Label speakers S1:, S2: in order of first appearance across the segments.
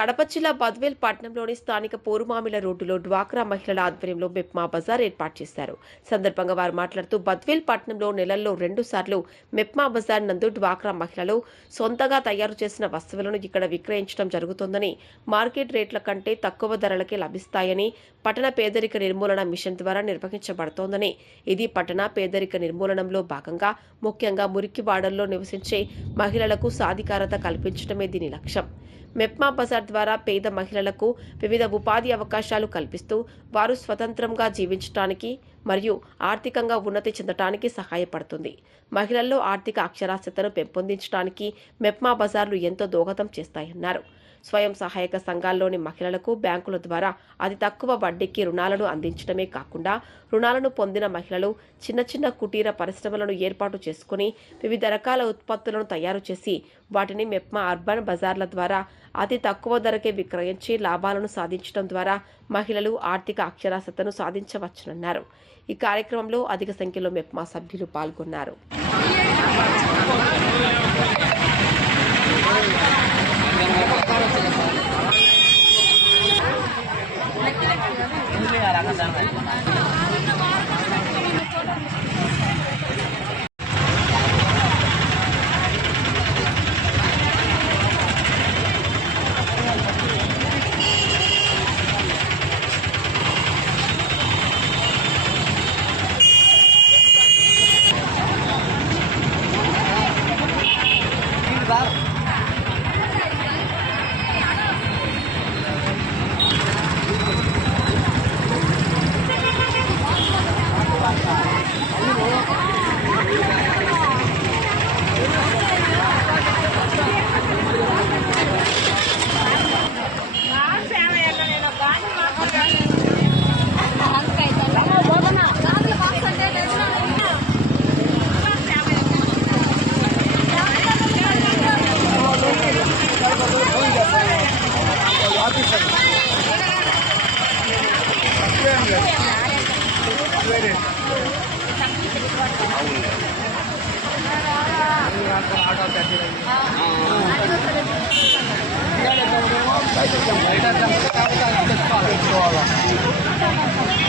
S1: కడప జిల్లా బద్వేల్ పట్టణంలోని స్థానిక పోరుమామిల రోడ్డులో డ్వాక్రా మహిళల ఆధ్వర్యంలో మెప్మా బజార్ ఏర్పాటు చేశారు. సందర్భంగా వారు మాట్లాడుతూ బద్వేల్ పట్టణంలో నెలల్లో రెండు సార్లు మెప్మా బజార్ నందు డ్వాక్రా మహిళలు సొంతగా తయారు చేసిన వస్తువులను ఇక్కడ విక్రయించడం జరుగుతోందని మార్కెట్ రేట్ల కంటే తక్కువ ధరలకే లభిస్తాయని పట్టణ పేదరిక నిర్మూలన మిషన్ ద్వారా నిర్వహించబడుతోందని. ఇది పట్టణ పేదరిక నిర్మూలనంలో భాగంగా ముఖ్యంగా మురికివాడల్లో నివసించే మహిళలకు సాధికారత కల్పించడమే దీని లక్ష్యం. మెప్మా బజార్ ద్వారా పేద మహిళలకు వివిధ ఉపాధి అవకాశాలు కల్పిస్తూ వారు స్వతంత్రంగా జీవించడానికి మరియు ఆర్థికంగా ఉన్నతి చెందటానికి సహాయపడుతుంది. మహిళల్లో ఆర్థిక అక్షరాస్యతను పెంపొందించడానికి మెప్మా బజార్లు ఎంతో దోహదం చేస్తాయన్నారు. స్వయం సహాయక సంఘాల్లోని మహిళలకు బ్యాంకుల ద్వారా అతి తక్కువ వడ్డీకి రుణాలను అందించడమే కాకుండా రుణాలను పొందిన మహిళలు చిన్న చిన్న కుటీర పరిశ్రమలను ఏర్పాటు చేసుకుని వివిధ రకాల ఉత్పత్తులను తయారు చేసి వాటిని మెప్మా అర్బన్ బజార్ల ద్వారా అతి తక్కువ ధరకే విక్రయించి లాభాలను సాధించడం ద్వారా మహిళలు ఆర్థిక అక్షరాస్యతను సాధించవచ్చునన్నారు. ఈ కార్యక్రమంలో అధిక సంఖ్యలో మెప్మా సభ్యులు పాల్గొన్నారు.
S2: 三块钱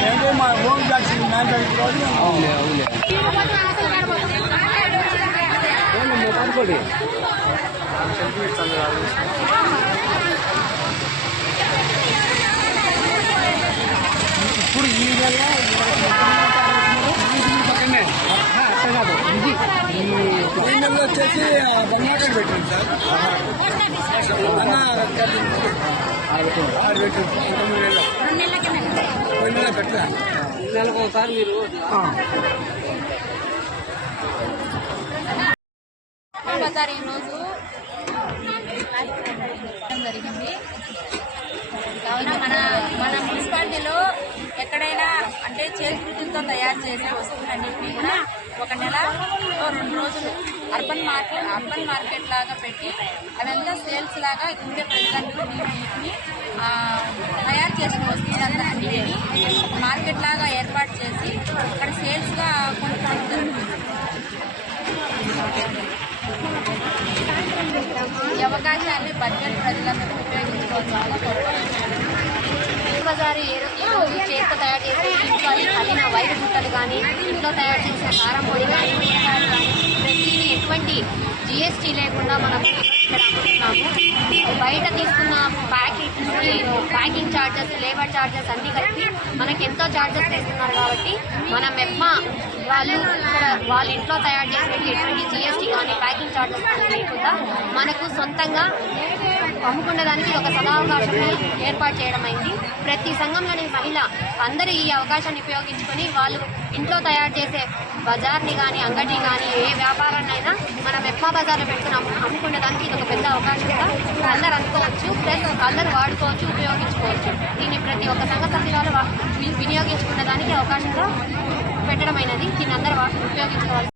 S2: ఏంటో మా హోమ్ ట్యాక్స్ మ్యాండేట్ రోజు ఇప్పుడు ఈ నెల వచ్చేసి బంగారు పెట్టింది సార్. అన్న ఆరు పెట్టింది తొమ్మిది నెలలు రెండు నెలలు పెట్టలే
S3: నెలకు ఒకసారి మీరు
S4: బజార్ ఈరోజు జరిగింది. కావున మన మన మున్సిపాలిటీలో అంటే చేతివృత్తులతో తయారు చేసే వస్తువులన్నింటినీ కూడా ఒక నెల రెండు రోజులు అర్బన్ మార్కెట్ అర్బన్ మార్కెట్ లాగా పెట్టి అదంతా సేల్స్ లాగా ఉండే ప్రజలందరూ వీటిని తయారు చేసిన వస్తువులన్నింటినీ మార్కెట్ లాగా ఏర్పాటు చేసి అక్కడ సేల్స్గా కొనుక్కోవడం జరుగుతుంది. ఈ అవకాశాన్ని బడ్జెట్ ప్రజలందరూ ఉపయోగించుకోవాలని బజారు ఈ చేతితో తయారు చేసే ఇంట్లో కలిగిన వైరు గుట్టలు కానీ ఇంట్లో తయారు చేసిన కారం పొడి కానీ మిరపకాయలు కానీ ప్రతిదీ ఎటువంటి జిఎస్టీ లేకుండా మనం ఇక్కడ అమ్ముతున్నాము. బయట తీసుకున్న packet packing charges labour charges అన్ని కలిపి మనకి ఎంతో ఛార్జెస్ వేస్తున్నారు కాబట్టి మన మెమ్మ వాళ్ళు ఇక్కడ వాళ్ళ ఇంట్లో తయారు చేసే ఎటువంటి జిఎస్టీ కానీ ప్యాకింగ్ ఛార్జెస్ కానీ లేకుండా మనకు సొంతంగా అమ్ముకున్న దానికి ఒక సదావకాశం ఏర్పాటు చేయడం అయింది ప్రతి సంఘంలోని మహిళ అందరూ ఈ అవకాశాన్ని ఉపయోగించుకొని వాళ్ళు ఇంట్లో తయారు చేసే బజార్ని కానీ అంగడి కానీ ఏ వ్యాపారాన్నైనా మనం మెప్మా బజార్లో పెట్టుకుని అమ్ముకునేదానికి దానికి ఇది ఒక పెద్ద అవకాశంగా అందరు అనుకోవచ్చు ప్లస్ అందరూ వాడుకోవచ్చు ఉపయోగించుకోవచ్చు. దీన్ని ప్రతి ఒక్క సంఘ సభ్యురాలు వా- వినియోగించుకునే దానికి అవకాశంగా పెట్టడమైనది. దీన్ని అందరూ ఉపయోగించుకోవాలి.